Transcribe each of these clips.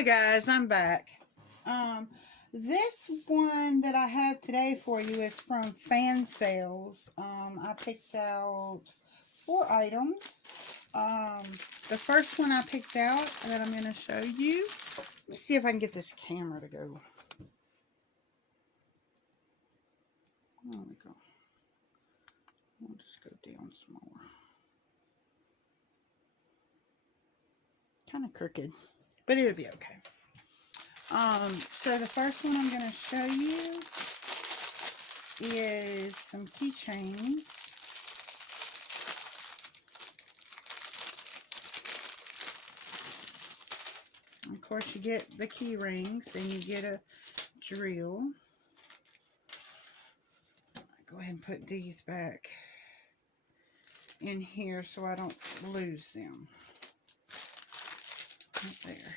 Hello guys, I'm back. This one that I have today for you is from Fansells. I picked out 4 items. The first one I picked out that I'm going to show you. Let me see if I can get this camera to go. There we go. I'll just go down some more. Kind of crooked, but it'll be okay. So the first one I'm going to show you is some keychains. Of course, you get the key rings, and you get a drill. Go ahead and put these back in here so I don't lose them. Right there.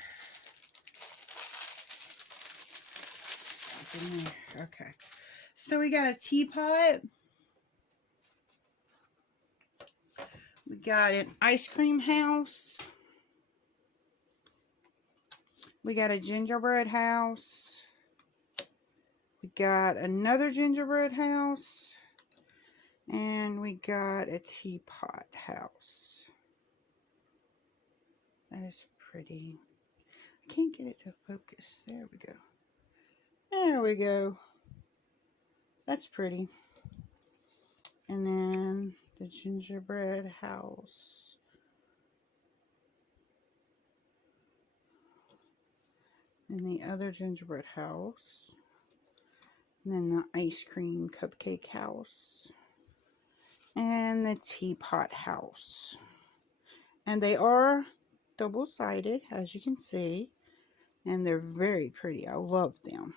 Okay. So we got a teapot. We got an ice cream house. We got a gingerbread house. We got another gingerbread house. And we got a teapot house. That is pretty. I can't get it to focus. There we go. There we go. That's pretty. And then the gingerbread house. And the other gingerbread house. And then the ice cream cupcake house. And the teapot house. And they are double-sided, as you can see. And they're very pretty. I love them.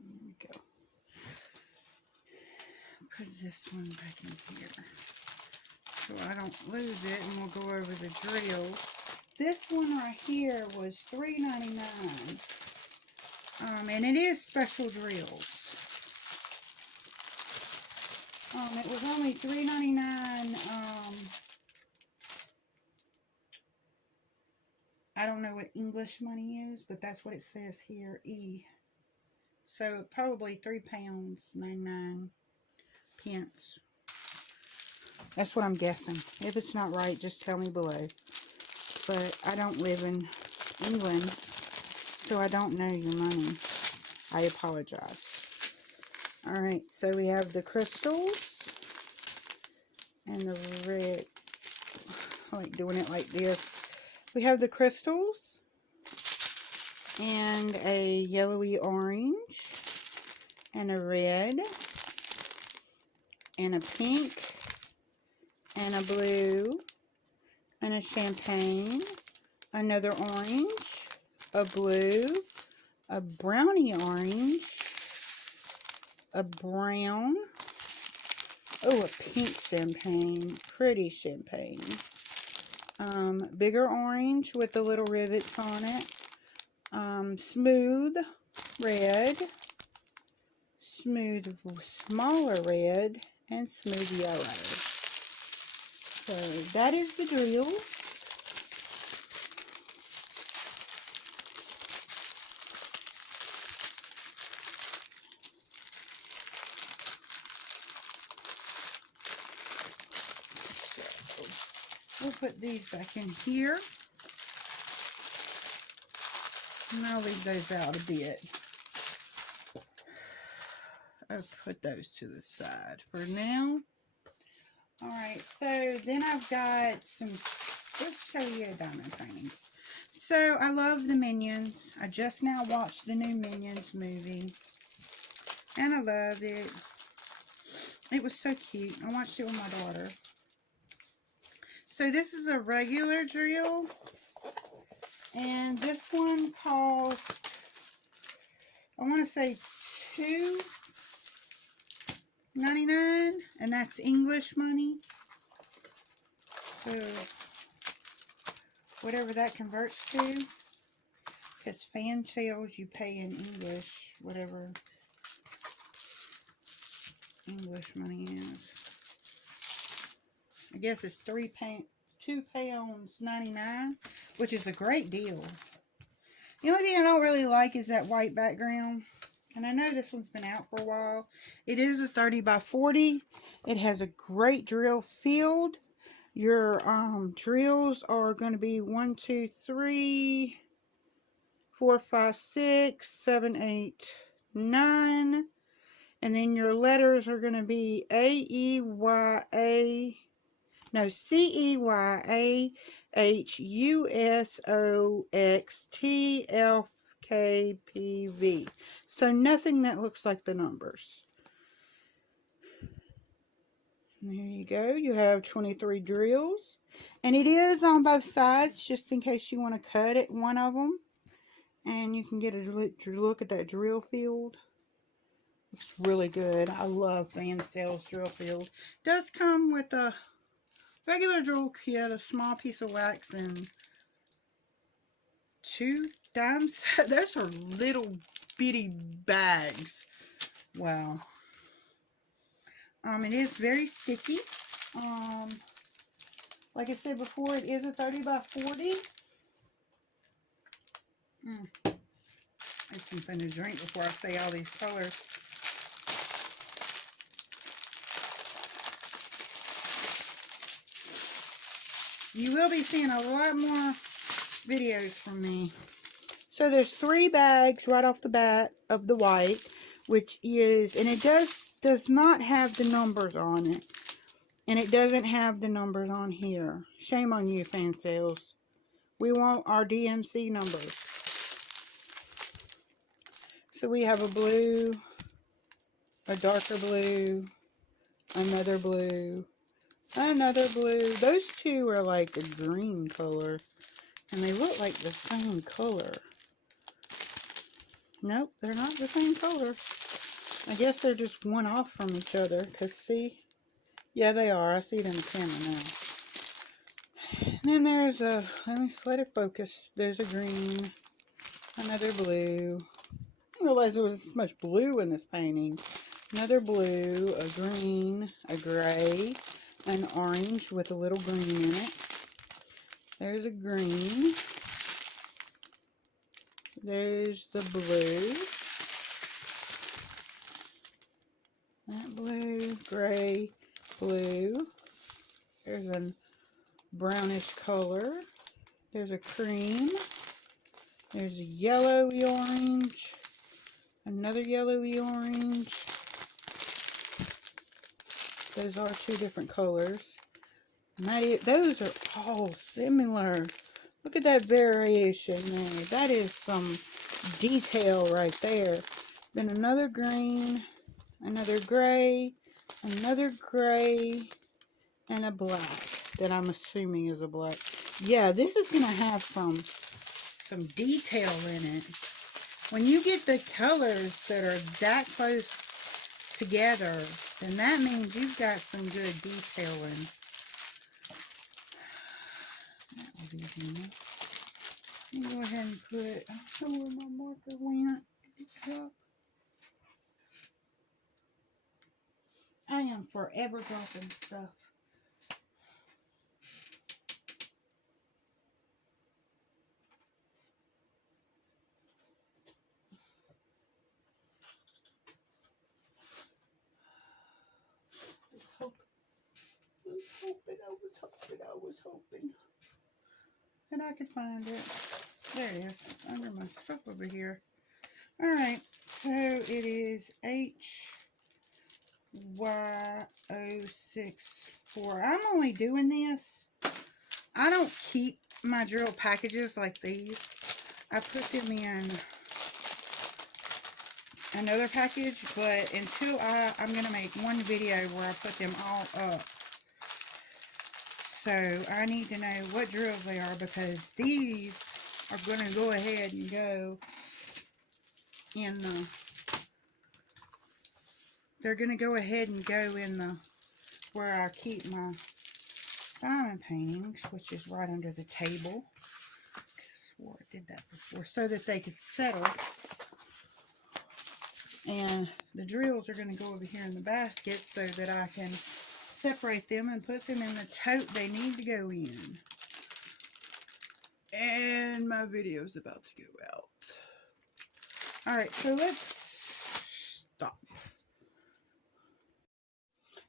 There we go. Put this one back in here so I don't lose it, and we'll go over the drills. This one right here was $3.99, and it is special drills. It was only $3.99. I don't know what English money is, but that's what it says here, E. So probably £3.99. That's what I'm guessing. If it's not right, just tell me below. But I don't live in England, so I don't know your money. I apologize. Alright, so we have the crystals and the red. I like doing it like this. We have the crystals and a yellowy orange and a red and a pink and a blue and a champagne, another orange, a blue, a brownie orange, a brown, oh, a pink champagne, pretty champagne, bigger orange with the little rivets on it, smooth red, smooth smaller red, and smooth yellow. So that is the drill. So we'll put these back in here. And I'll leave those out a bit. I'll put those to the side for now. Alright, so then I've got some, let's show you a diamond painting. So, I love the Minions. I just now watched the new Minions movie. And I love it. It was so cute. I watched it with my daughter. So, this is a regular drill. And this one cost, I want to say $2.99, and that's English money. So whatever that converts to, because Fansells you pay in English, whatever English money is. I guess it's £2.99, which is a great deal. The only thing I don't really like is that white background. And I know this one's been out for a while. It is a 30 by 40. It has a great drill field. Your drills are going to be 1, 2, 3, 4, 5, 6, 7, 8, 9. And then your letters are going to be A-E-Y-A. No, CEYAHUSOXTFKPV. So nothing that looks like the numbers. And there you go. You have 23 drills. And it is on both sides, just in case you want to cut it, one of them. And you can get a look at that drill field. Looks really good. I love Fansells drill field. Does come with a regular drill kit, a small piece of wax, and 2 dimes. Those are little bitty bags. Wow. It is very sticky. Like I said before, it is a 30 by 40. There's something to drink before I say all these colors. You will be seeing a lot more videos from me. So there's 3 bags right off the bat of the white, which is, and it does not have the numbers on it. And it doesn't have the numbers on here. Shame on you, Fansells. We want our DMC numbers. So we have a blue, a darker blue, another blue, another blue. Those 2 are like a green color. And they look like the same color. Nope, they're not the same color. I guess they're just one off from each other. Because see? Yeah, they are. I see it in the camera now. And then there's a, let me let it focus. There's a green, another blue. I didn't realize there was this much blue in this painting. Another blue, a green, a gray, an orange with a little green in it. There's a green. There's the blue. That blue, gray, blue. There's a brownish color. There's a cream. There's a yellowy orange. Another yellowy orange. Those are 2 different colors. And those are all similar. Look at that variation there. That is some detail right there. Then another green, another gray, and a black that I'm assuming is a black. Yeah, this is going to have some detail in it. When you get the colors that are that close together, then that means you've got some good detailing. That was easy enough. Let me go ahead and put, I don't know where my marker went. I am forever dropping stuff. I was hoping. And I could find it. There it is, under my stuff over here. Alright, so it is HY064. I'm only doing this. I don't keep my drill packages like these. I put them in another package, but until I'm going to make one video where I put them all up. So I need to know what drills they are, because these are going to go ahead and go in the, they're going to go ahead and go in the, where I keep my diamond paintings, which is right under the table. before. I did that before so that they could settle. And the drills are going to go over here in the basket so that I can separate them and put them in the tote they need to go in. And my video is about to go out. Alright, so let's stop.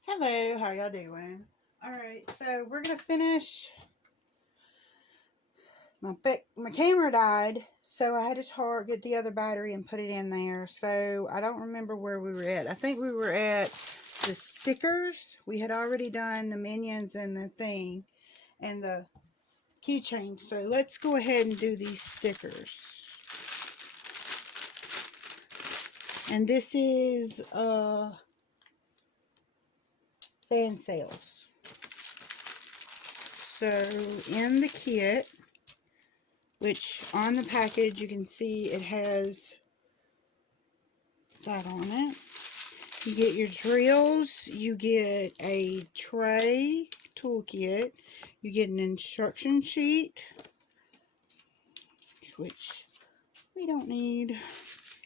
Hello, how y'all doing? Alright, so we're going to finish. My camera died, so I had to get the other battery and put it in there. So I don't remember where we were at. I think we were at the stickers. We had already done the minions and the thing and the keychain. So let's go ahead and do these stickers. And this is Fansells. So in the kit, which on the package you can see it has that on it. You get your drills, you get a tray toolkit, you get an instruction sheet, which we don't need,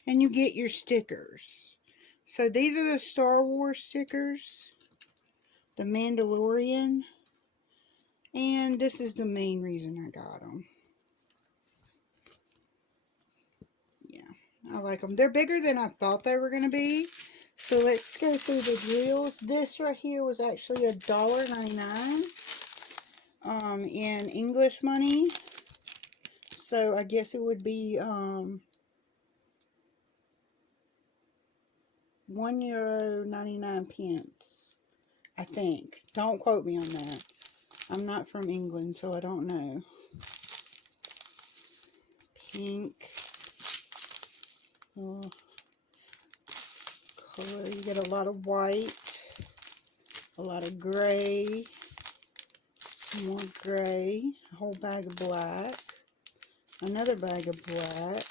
and you get your stickers. So these are the Star Wars stickers, the Mandalorian, and this is the main reason I got them. I like them. They're bigger than I thought they were going to be. So let's go through the drills. This right here was actually $1.99 in English money. So I guess it would be €1.99, I think. Don't quote me on that. I'm not from England, so I don't know. Pink. Color. You get a lot of white, a lot of gray, some more gray, a whole bag of black, another bag of black,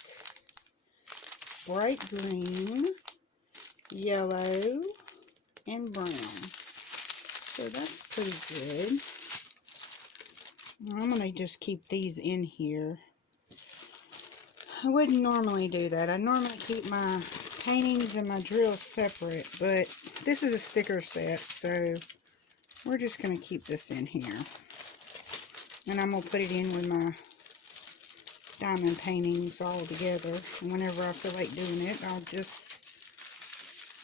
bright green, yellow, and brown. So that's pretty good. I'm going to just keep these in here. I wouldn't normally do that. I normally keep my paintings and my drills separate, but this is a sticker set, so we're just going to keep this in here. And I'm going to put it in with my diamond paintings all together. And whenever I feel like doing it, I'll just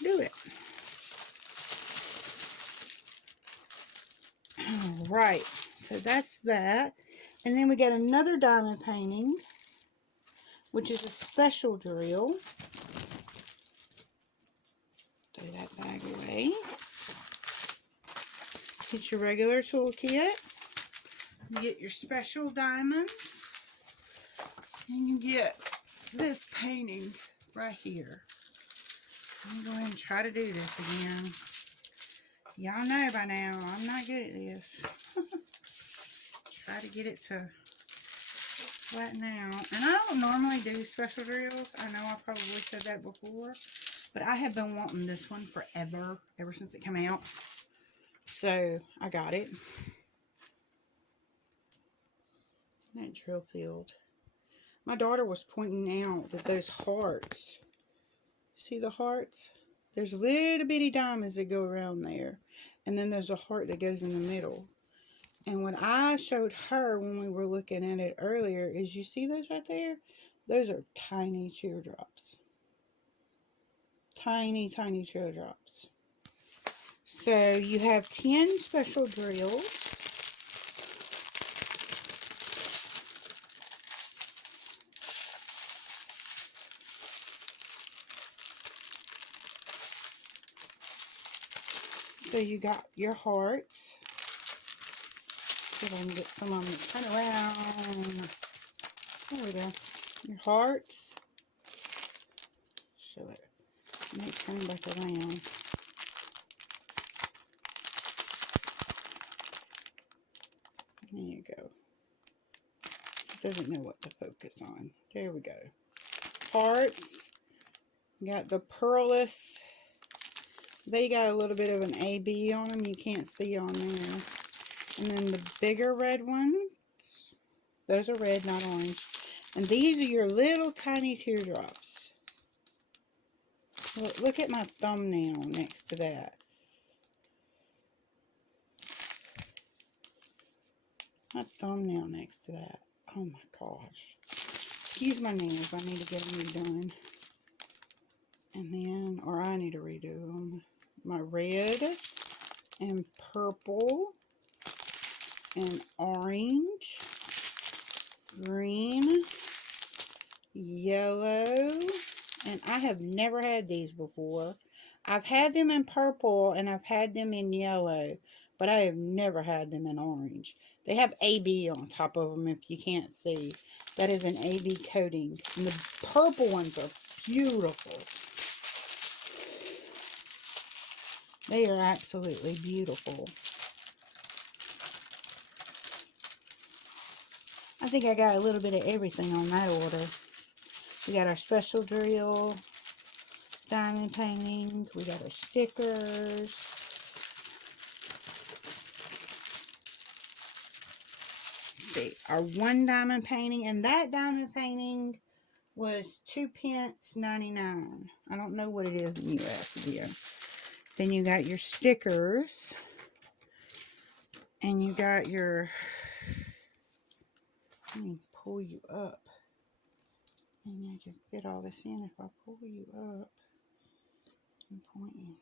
do it. Alright, so that's that. And then we got another diamond painting, which is a special drill. Throw that bag away. Get your regular toolkit. You get your special diamonds. And you get this painting right here. Let me go ahead and try to do this again. Y'all know by now, I'm not good at this. Try to get it to flatten out. And I don't normally do special drills. I know I probably said that before. But I have been wanting this one forever. Ever since it came out. So, I got it. That drill field. My daughter was pointing out that those hearts. See the hearts? There's little bitty diamonds that go around there. And then there's a heart that goes in the middle. And what I showed her when we were looking at it earlier is, you see those right there? Those are tiny teardrops. Tiny, tiny teardrops. So you have 10 special drills. So you got your hearts. See if I can get some of them to turn around. There we go. Your hearts. Show it. Let me turn back around. There you go. It doesn't know what to focus on. There we go. Hearts. You got the pearlescent. They got a little bit of an AB on them. You can't see on there. And then the bigger red ones. Those are red, not orange. And these are your little tiny teardrops. Look at my thumbnail next to that. My thumbnail next to that. Oh my gosh. Excuse my nails. I need to get them redone. And then, or I need to redo them. My red and purple and orange, green, yellow, and I have never had these before. I've had them in purple and I've had them in yellow, but I have never had them in orange. They have AB on top of them if you can't see. That is an AB coating. And the purple ones are beautiful. They are absolutely beautiful. I think I got a little bit of everything on that order. We got our special drill, diamond painting. We got our stickers. See, our one diamond painting, and that diamond painting was 2.99. I don't know what it is in the US again. Then you got your stickers, and you got your. Let me pull you up. Maybe I can fit all this in if I pull you up and point you.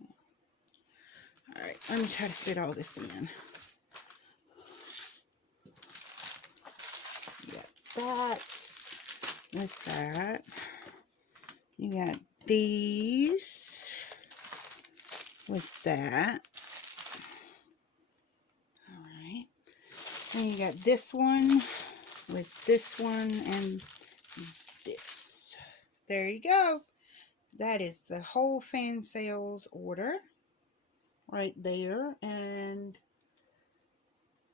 Yeah. Alright, let me try to fit all this in. You got that with that. You got these with that. Alright. Then you got this one with this one and this. There you go. That is the whole Fansells order right there. And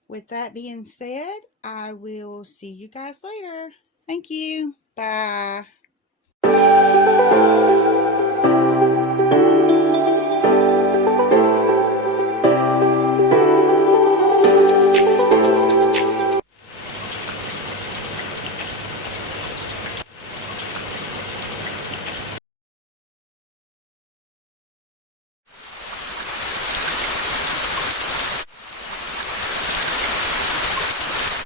with that being said, I will see you guys later. Thank you. Bye.